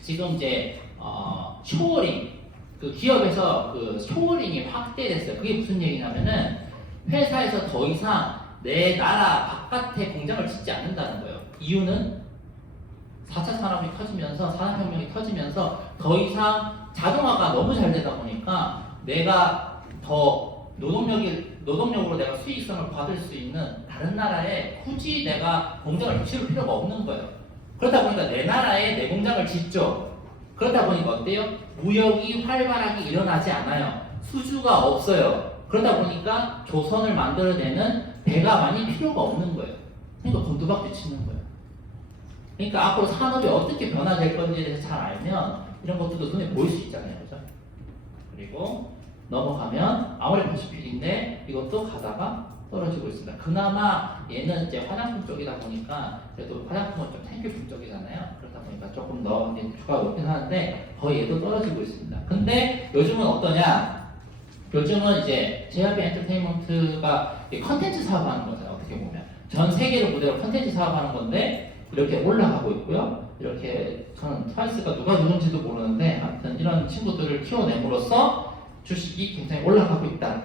지금 이제 쇼어링 그 기업에서 그 쇼어링이 확대됐어요. 그게 무슨 얘기냐면은 회사에서 더 이상 내 나라 바깥에 공장을 짓지 않는다는 거예요. 이유는 4차 산업이 터지면서 산업혁명이 터지면서 더 이상 자동화가 너무 잘 되다 보니까 내가 더 노동력으로 내가 수익성을 받을 수 있는 다른 나라에 굳이 내가 공장을 지을 필요가 없는 거예요. 그러다 보니까 내 나라에 내 공장을 짓죠. 그러다 보니까 어때요? 무역이 활발하게 일어나지 않아요. 수주가 없어요. 그러다 보니까 조선을 만들어내는 배가 많이 필요가 없는 거예요. 그러니까 곤두박질 치는 거예요. 그러니까 앞으로 산업이 어떻게 변화될 건지에 대해서 잘 알면 이런 것들도 눈에 보일 수 있잖아요. 그죠? 그리고 넘어가면 아모레퍼시픽인데 이것도 가다가 떨어지고 있습니다. 그나마 얘는 이제 화장품 쪽이다 보니까 그래도 화장품은 좀 생필품 쪽이잖아요. 그러다 보니까 조금 더 주가가 높긴 하는데 거의 얘도 떨어지고 있습니다. 근데 요즘은 어떠냐? 요즘은 이제 JYP 엔터테인먼트가 컨텐츠 사업하는 거잖아요. 어떻게 보면 전 세계를 무대로 컨텐츠 사업하는 건데 이렇게 올라가고 있고요. 이렇게 저는 트와이스가 누가 누군지도 모르는데 아무튼 이런 친구들을 키워냄으로써 주식이 굉장히 올라가고 있다.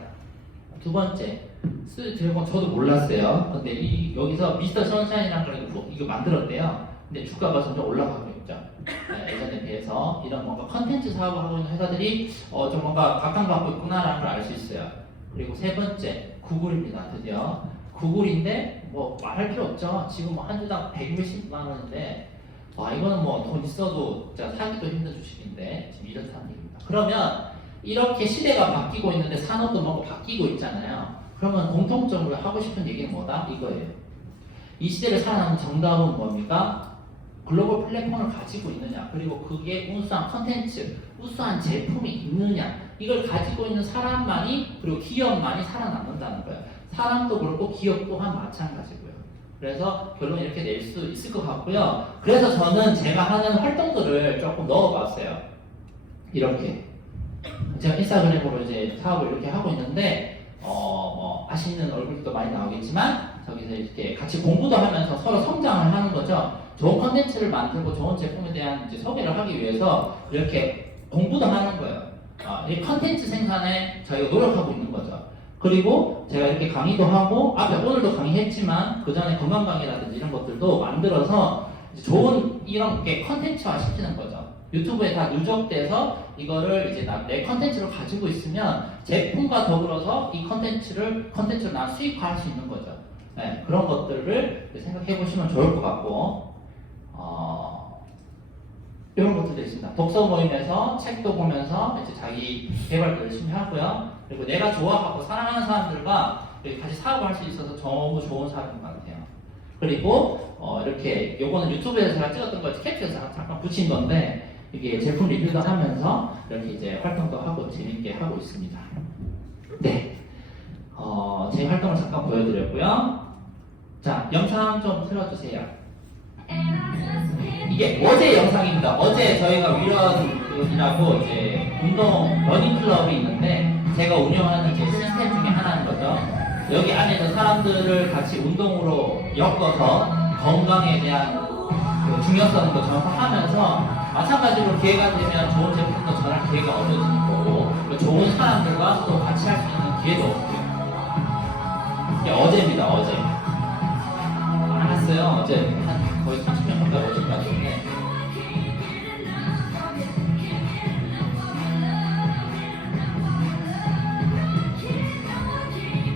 두 번째, 스드래곤 저도 몰랐어요. 근데 여기서 미스터 선샤인이라는 걸 이거 만들었대요. 근데 주가가 점점 올라가고 있죠. 네, 예전에 비해서 이런 뭔가 컨텐츠 사업을 하고 있는 회사들이 좀 뭔가 각광받고 있구나라는 걸 알 수 있어요. 그리고 세 번째, 구글입니다. 드디어 구글인데 뭐 말할 필요 없죠. 지금 뭐 한 주당 100몇십만 원인데 와 이거는 뭐 돈 있어도 진짜 사기도 힘든 주식인데 지금 이렇다는 얘기입니다. 그러면 이렇게 시대가 바뀌고 있는데 산업도 뭔가 바뀌고 있잖아요. 그러면 공통적으로 하고 싶은 얘기는 뭐다? 이거예요. 이 시대를 살아남은 정답은 뭡니까? 글로벌 플랫폼을 가지고 있느냐, 그리고 그게 우수한 컨텐츠, 우수한 제품이 있느냐, 이걸 가지고 있는 사람만이, 그리고 기업만이 살아남는다는 거예요. 사람도 그렇고 기업 또한 마찬가지고요. 그래서 결론 이렇게 낼 수 있을 것 같고요. 그래서 저는 제가 하는 활동들을 조금 넣어봤어요. 이렇게 제가 인스타그램으로 이제 사업을 이렇게 하고 있는데 아시는 얼굴도 많이 나오겠지만 저기서 이렇게 같이 공부도 하면서 서로 성장을 하는 거죠. 좋은 컨텐츠를 만들고 좋은 제품에 대한 이제 소개를 하기 위해서 이렇게 공부도 하는 거예요. 이 컨텐츠 생산에 저희가 노력하고 있는 거죠. 그리고 제가 이렇게 강의도 하고 앞에 오늘도 강의했지만 그 전에 건강 강의라든지 이런 것들도 만들어서 좋은 이런 게 컨텐츠화 시키는 거죠. 유튜브에 다 누적돼서 이거를 이제 내 컨텐츠를 가지고 있으면 제품과 더불어서 이 컨텐츠를 난 수익화할 수 있는 거죠. 네, 그런 것들을 생각해 보시면 좋을 것 같고 이런 것들도 있습니다. 독서 모임에서 책도 보면서 이제 자기 개발도 열심히 하고요. 그리고 내가 좋아하고 사랑하는 사람들과 이렇게 같이 사업을 할 수 있어서 너무 좋은 사람인 것 같아요. 그리고 이렇게 요거는 유튜브에서 제가 찍었던 걸 스케치해서 잠깐 붙인 건데 이게 제품 리뷰도 하면서 이렇게 이제 활동도 하고 재밌게 하고 있습니다. 네, 제 활동을 잠깐 보여드렸고요. 자, 영상 좀 틀어주세요. 이게 어제 영상입니다. 어제 저희가 위런이라고 이제 운동 러닝 클럽이 있는데 제가 운영하는 제 시스템 중에 하나인 거죠. 여기 안에서 사람들을 같이 운동으로 엮어서 건강에 대한 그 중요성도 전파하면서 마찬가지로 기회가 되면 좋은 제품도 전할 기회가 얻어지는 거고 또 좋은 사람들과 또 같이 할 수 있는 기회도 없고요. 이게 어제입니다. 어제 많았어요. 어제 한 거의 30명 가까이 오신 것 같은데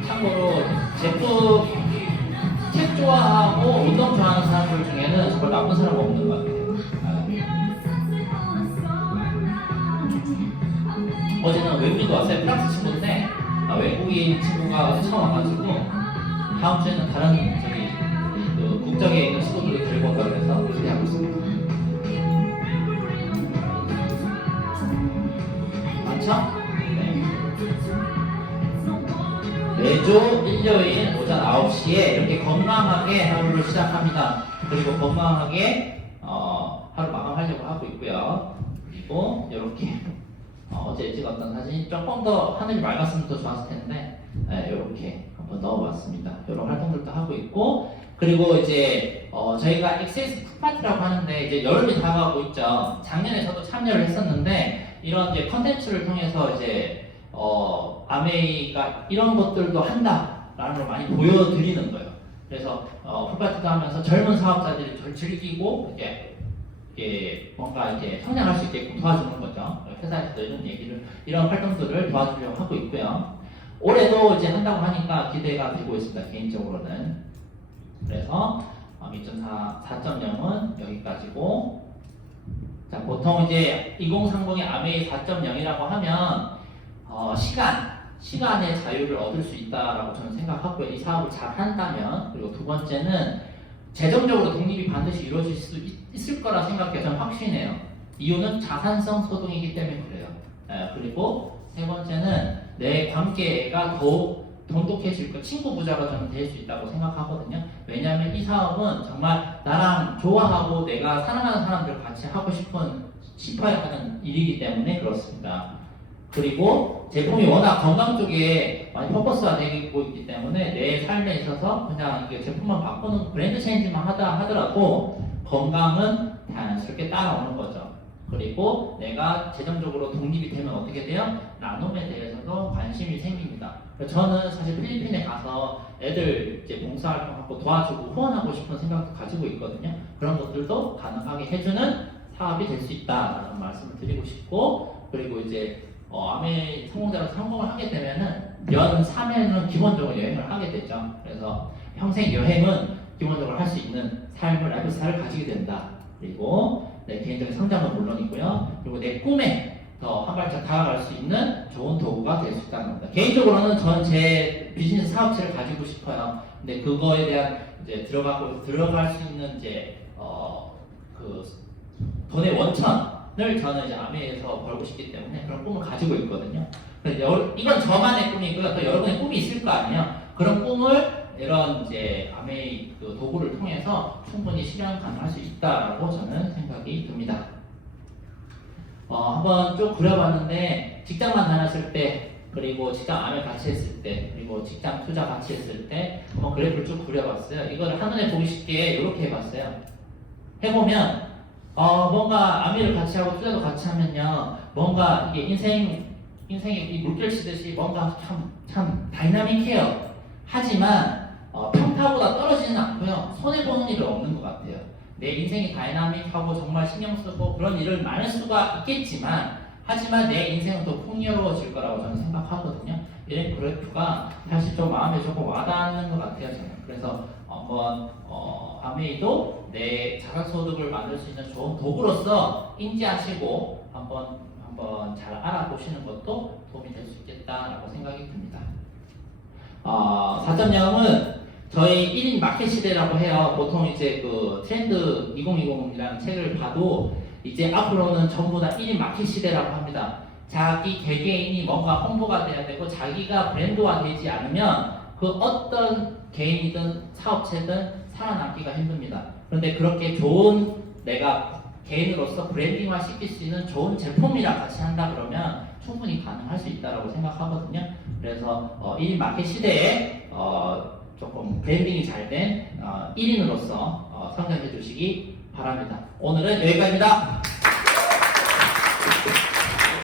참고로 제품 책 좋아하고 운동 좋아하는 사람들 중에는 정말 나쁜 사람 없는 것 같아요. 어제는 외국인도 왔어요. 프랑스 친구인데 외국인 친구가 어제 처음 와가지고 다음 주에는 다른 저기 그 국적에 있는 친구들도 데리고 온다 그래서 기대하고 있습니다. 많죠? 네. 매주 일요일 오전 9시에 이렇게 건강하게 하루를 시작합니다. 그리고 건강하게 하루 마감하려고 하고 있고요. 그리고 이렇게 어제 찍었던 사진이 조금 더 하늘이 맑았으면 더 좋았을 텐데 이렇게 한번 넣어봤습니다. 이런 활동들도 하고 있고 그리고 이제 저희가 엑세스 풋파티라고 하는데 이제 여름이 다가오고 있죠. 작년에 저도 참여를 했었는데 이런 이제 컨텐츠를 통해서 이제 아메이가 이런 것들도 한다라는 걸 많이 보여드리는 거예요. 그래서 풋파티도 하면서 젊은 사업자들이 절 즐기고 이게 뭔가 이제 성장할 수 있게끔 도와주는 거죠. 회사에서도 이런 활동들을 도와주려고 하고 있고요. 올해도 이제 한다고 하니까 기대가 되고 있습니다. 개인적으로는. 그래서 미션 4.0은 여기까지고, 자 보통 이제 2030의 아메이 4.0이라고 하면 시간의 자유를 얻을 수 있다라고 저는 생각하고요. 이 사업을 잘 한다면. 그리고 두 번째는 재정적으로 독립이 반드시 이루어질 수 있을 거라 생각해요. 저는 확신해요. 이유는 자산성 소득이기 때문에 그래요. 그리고 세 번째는 내 관계가 더욱 돈독해질 거, 친구 부자가 저는 될 수 있다고 생각하거든요. 왜냐하면 이 사업은 정말 나랑 좋아하고 내가 사랑하는 사람들과 같이 하고 싶어야 하는 일이기 때문에 그렇습니다. 그리고 제품이 워낙 건강 쪽에 많이 포커스가 되고 있기 때문에 내 삶에 있어서 그냥 이게 제품만 바꾸는 브랜드 체인지만 하더라도 건강은 자연스럽게 따라오는 거죠. 그리고 내가 재정적으로 독립이 되면 어떻게 돼요? 나눔에 대해서도 관심이 생깁니다. 저는 사실 필리핀에 가서 애들 이제 봉사활동하고 도와주고 후원하고 싶은 생각도 가지고 있거든요. 그런 것들도 가능하게 해주는 사업이 될 수 있다라는 말씀을 드리고 싶고, 그리고 이제 아메이 성공자로 성공을 하게 되면은 연 3회는 기본적으로 여행을 하게 되죠. 그래서 평생 여행은 기본적으로 할 수 있는 삶을, 라이프 스타일을 가지게 된다. 그리고 내 개인적인 성장은 물론이고요. 그리고 내 꿈에 더 한 발짝 다가갈 수 있는 좋은 도구가 될 수 있다는 겁니다. 개인적으로는 전 제 비즈니스 사업체를 가지고 싶어요. 근데 그거에 대한 이제 들어갈 수 있는 이제 그 돈의 원천을 저는 이제 아메이에서 벌고 싶기 때문에 그런 꿈을 가지고 있거든요. 이건 저만의 꿈이고요. 또 여러분의 꿈이 있을 거 아니에요. 그런 꿈을 이런 이제 아메이 그 도구를 통해서 충분히 실현 가능할 수 있다라고 저는 생각이 듭니다. 한번 쭉 그려봤는데 직장만 다녔을 때, 그리고 직장 안에 같이 했을 때, 그리고 직장 투자 같이 했을 때 한번 그래프를 쭉 그려봤어요. 이걸 한눈에 보기 쉽게 이렇게 해봤어요. 해보면 뭔가 아메이를 같이 하고 투자도 같이 하면요, 뭔가 이게 인생이 이 물결 치듯이 뭔가 참 다이나믹해요. 하지만 평타보다 떨어지는 않고요, 손해보는 일은 없는 것 같아요. 내 인생이 다이나믹하고 정말 신경 쓰고 그런 일을 많을 수가 있겠지만, 하지만 내 인생은 더 풍요로워질 거라고 저는 생각하거든요. 이런 그래프가 사실 좀 마음에 조금 와닿는 것 같아요, 저는. 그래서 한번 아메이도 내 자산소득을 만들 수 있는 좋은 도구로서 인지하시고 한번 잘 알아보시는 것도 도움이 될 수 있겠다라고 생각이 듭니다. 4.0은 저희 1인 마켓 시대라고 해요. 보통 이제 그 트렌드 2020이라는 책을 봐도 이제 앞으로는 전부 다 1인 마켓 시대라고 합니다. 자기 개개인이 뭔가 홍보가 돼야 되고 자기가 브랜드화 되지 않으면 그 어떤 개인이든 사업체든 살아남기가 힘듭니다. 그런데 그렇게 좋은 내가 개인으로서 브랜딩화 시킬 수 있는 좋은 제품이랑 같이 한다 그러면 충분히 가능할 수 있다고 생각하거든요. 그래서 1인 마켓 시대에 조금 브랜딩이 잘 된 1인으로서 성장해 주시기 바랍니다. 오늘은 여기까지입니다.